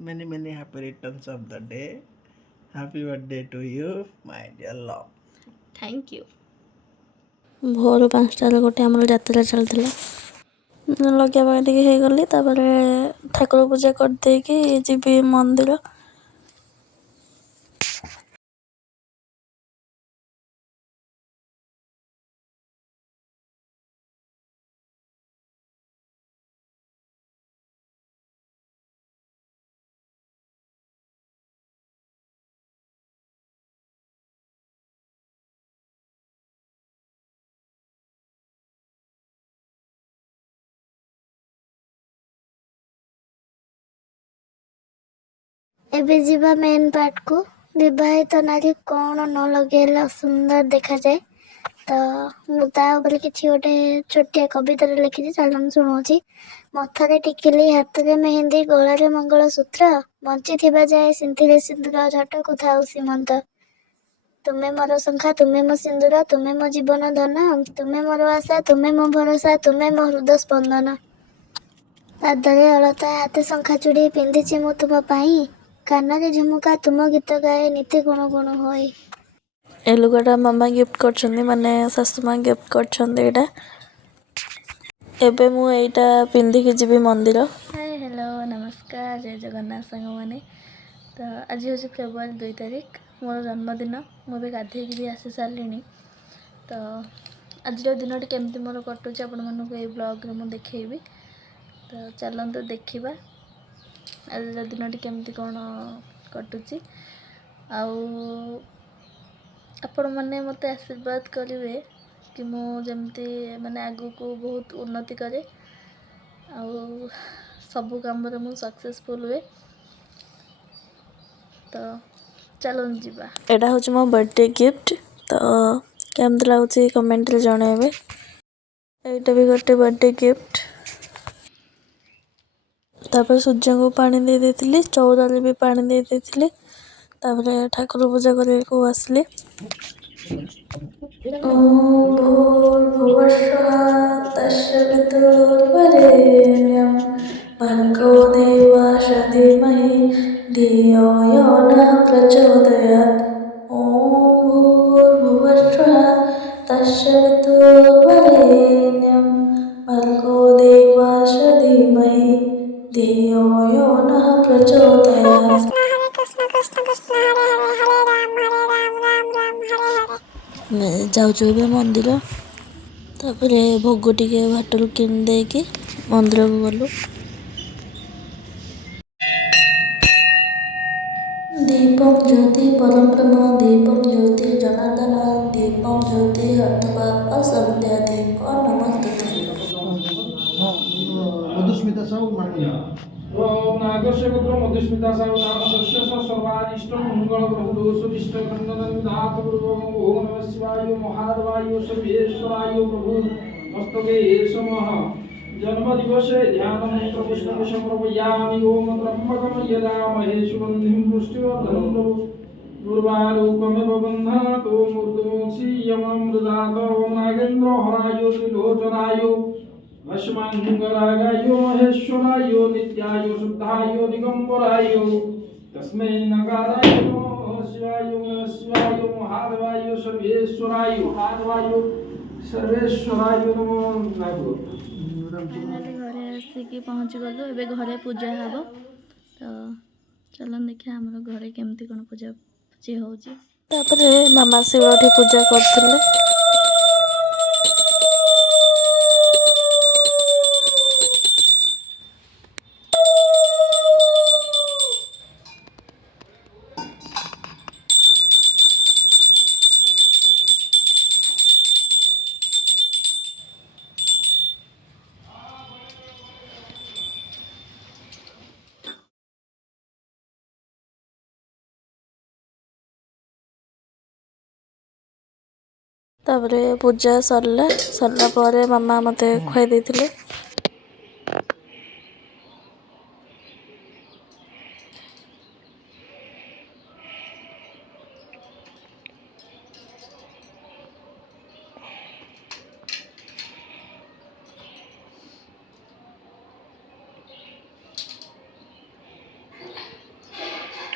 many many happy returns of the day. Happy birthday to you, my dear love. Thank you. भोर 5टार गोटे आमर यात्रा चलता लगे टे गली ठाकुर पूजा करदेकि जी मंदिर। एबे जीवा मेन पार्ट को विवाहित नारी कौन न लगेला सुंदर देखा जाए तो मुझे किसी गोटे छोटिया कविता लिखी चलन शुणाऊँ। मथरे टिकिली हाथ में मेहंदी गलारे मंगलसूत्र बंची थिबा जाए सिंथिरे सिंदूर झटकू थाउ सीमंत तुम्हें मोर शंखा तुम्हें मो सिंदूर तुम्हें मो जीवन धन तुम्हें मोर आशा तुम्हें मो भरोसा तुम्हें मो हृदय स्पंदन पादरे अलता हाथे शंखा चूड़ी पिंधिची मु तुम पाई कानरे झुमुका तुम गीत गाए नीति गुण गुण होई। ए लुगाटा मामा गिफ्ट कर माने सासू माँ गिफ्ट कर एबे मु एटा पिंधिकी जीवी मंदिर। हाय हेलो नमस्कार जय जगन्नाथ सांग मैंने तो आज हूँ फेब्रुआरी 2 तारिख मोर जन्मदिन मुझे गाधे भी आसी सारे तो आज दिन केमती मोर कटुच आपण मानक ये ब्लॉग मुझे देखी तो चलते देखा आज दिन केमती कौन कटुची आपण मैंने मत आशीर्वाद करेंगे कि मुझे माने आगु को बहुत उन्नति करे आउ सबु काम मु सक्सेसफुल हुए तो चलो जीवा। एटा हूँ मो बर्थडे गिफ्ट तो केमती लगुच कमेंट रे जनइबे। एटा भी गोटे बर्थडे गिफ्ट तापर सूर्य को पानी दे देथिली चौरारे भी पानी दे देथिली तापर ठाकुर पूजा करने को आसली। ओम भूर्भुवस्सुः तस्य वितुर्वरेण्यं भर्गो देवस्य धीमहि धियो यो नः प्रचोदयात्। ओम भूर्भुवस्सुः तस्य वितुर्वरेण्यं भर्गो देवस्य धीमहि धियो यो नः प्रचोदयात्। जाऊँ ए मंदिर तापर भोग टे बाटर कि मंदिर को गलु। दीपम ज्योति परम ब्रह्म दीपम ज्योति जनार्दन दीपम ज्योति अथवा असंध्या दीप नमस्ते। मधुस्मिता साहू मांगलिया ओम नागस्य मधुस्मिता साहू नाम सस्य सर्वादिष्ट मंगल ग्रह दोष दिष्ट खंडन विधात पूर्वक ओम नमः शिवाय महादेवाय सर्वेश्वराय प्रभु मस्तके समः जन्म दिवसे ध्यान मंत्र पुष्प समर्पयामि ओम त्र्यंबकं यजामहे सुगंधिं पुष्टिवर्धनं दुर्वारोकमेव बन्धनात् ओम ऊर्ध्वमूर्धि यममृतात् ओम नागेन्द्र हराय त्रिलोचनाय अश्मांगरागायो महेश्वरायो नित्यायो शुद्धायो दिगंबरायो तस्मै नकाराय नमः शिवाय महादेवाय सर्वेश्वराय नमो नमः। फाइनाली घरे आसिक पहुँची गलु एबे घरे पूजा हम तो चलन देखा आम घरे केमती कौन पूजा पूजी हो मामा शिवठी पूजा करथिले। तापर पूजा सरला पर मामा मते खुआई देथिले।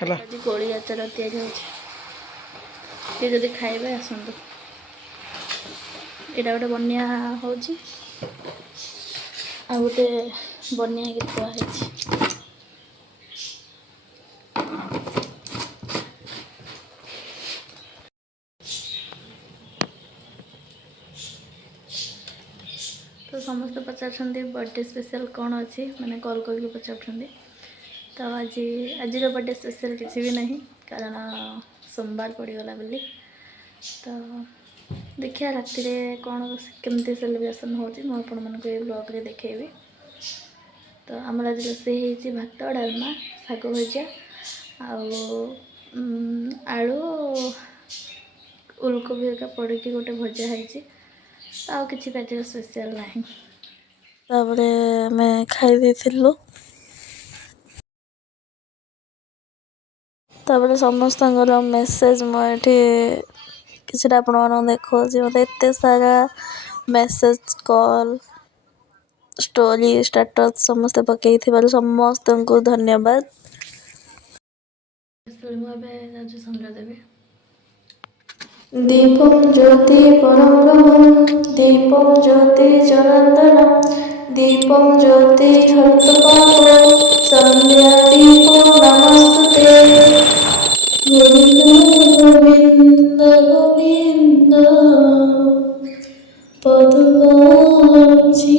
ହେଲା ଆଜି କୋଳି ଆଚାର ତିଆରି ହେଉଛି। କିଏ ଯଦି ଖାଇବେ ଆସନ୍ତୁ। ଏଇଟା ଗୋଟେ ବନିଆ ହେଉଛି, ଆଉ ଗୋଟେ ବନିଆ ହେଇକି ଥୁଆ ହେଇଛି। ତ ସମସ୍ତେ ପଚାରୁଛନ୍ତି ବର୍ଥଡେ ସ୍ପେଶାଲ୍ କ'ଣ ଅଛି, ମାନେ କଲ୍ କରିକି ପଚାରୁଛନ୍ତି। ତ ଆଜିର ବର୍ଥଡେ ସ୍ପେଶାଲ୍ କିଛି ବି ନାହିଁ, କାରଣ ସୋମବାର ପଡ଼ିଗଲା ବୋଲି। ତ ଦେଖିବା ରାତିରେ କ'ଣ କେମିତି ସେଲିବ୍ରେସନ୍ ହେଉଛି ମୁଁ ଆପଣମାନଙ୍କୁ ଏଇ ବ୍ଲଗ୍ରେ ଦେଖେଇବି। ତ ଆମର ଆଜି ରୋଷେଇ ହେଇଛି ଭାତ, ଡାଲମା, ଶାଗ ଭଜା, ଆଉ ଆଳୁ ଉଲକୋବି ହେରିକା ପଡ଼ିକି ଗୋଟେ ଭଜା ହେଇଛି। ଆଉ କିଛି ଆଜିର ସ୍ପେଶାଲ୍ ନାହିଁ। ତାପରେ ଆମେ ଖାଇ ଦେଇଥିଲୁ। ତାପରେ ସମସ୍ତଙ୍କର ମେସେଜ୍ ମୁଁ ଏଠି କିଛିଟା ଆପଣମାନଙ୍କୁ ଦେଖାଉଛି। ମୋତେ ଏତେ ସାରା ମେସେଜ୍, କଲ୍, ଷ୍ଟୋରି, ଷ୍ଟାଟସ୍ ସମସ୍ତେ ପକାଇଥିବାରୁ ସମସ୍ତଙ୍କୁ ଧନ୍ୟବାଦ। ମୁଁ ଏବେ ଯାଉଛି ସନ୍ଧ୍ୟା ଦେବି। दीपं ज्योति परं ब्रह्मं दीपं ज्योति जनार्दनं दीपं ज्योति हरतपापो सन्ध्या दीपो नमस्तुते। गोविन्द गोविन्द पदुकाक्षी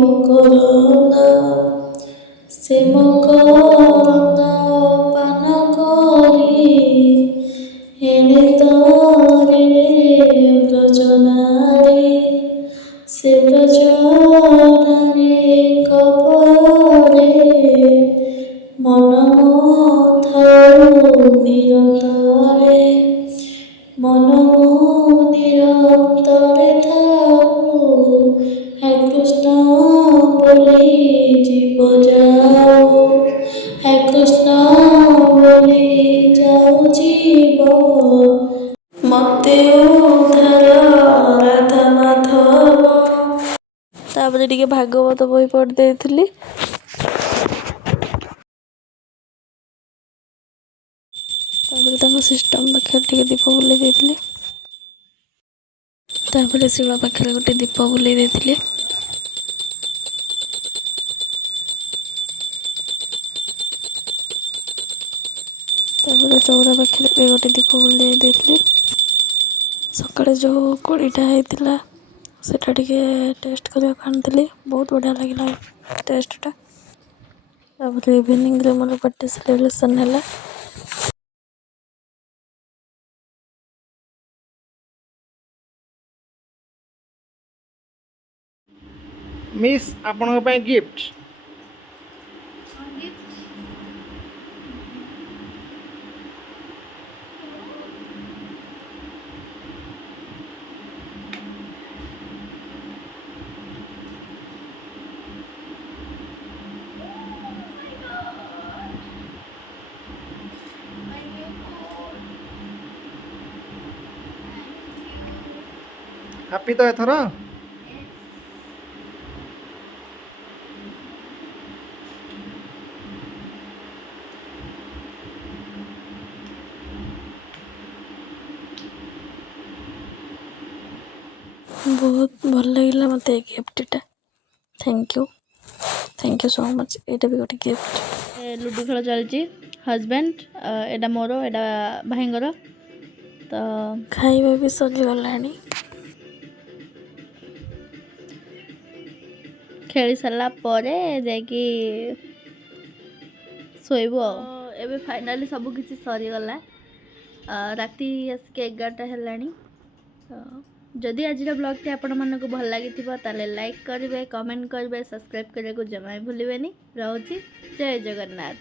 मकरन्द से मकरन्द पान करी एने तारिणे ब्रजनारी से ब्रजनारी कपरे मन थारु निरंतरे मन निरंतरे थारु हे कृष्ण बोली जीव जाओ हे कृष्ण बोली जाओ जीव मते उद्धार राधा माधव। तापर टिके भागवत बही पढ़ी देइथिली। तापर तांको सिस्टम पाखे टिके दीप बुले देइथिली। तापर शिवा पाखे गोटे दीप बुले देइथिली। तापर चौरा पाखे भी गोटे दीप बुले देइथिली। सकाळे जो कोड़ीटा होता सेटा टिके टेस्ट करने आनी बहुत बढ़िया लगे टेस्टा। तापर इवनिंग रे मोर बर्थडे सेलिब्रेशन है। मिस आपन पे गिफ्ट हैप्पी तो एथर बहुत भल लगे मत गिफ्टा। Thank you so much. एटा भी गोटे गिफ्ट। लुडो खेल चलती हजबैंड एटा मोर एटा भाईंगर। तो खाଇବା भी सरीगलानी। खेली सारा परे जाकि शोबू एबे फाइनाली सब किसी सरीगला। राति आसिक 11टा हेलानी। जदि आज ब्लॉग आपण मानक भल लगी ताले लाइक करेंगे, कमेंट करेंगे, सब्सक्राइब करने को जमा भूलें। रोची जय जगन्नाथ।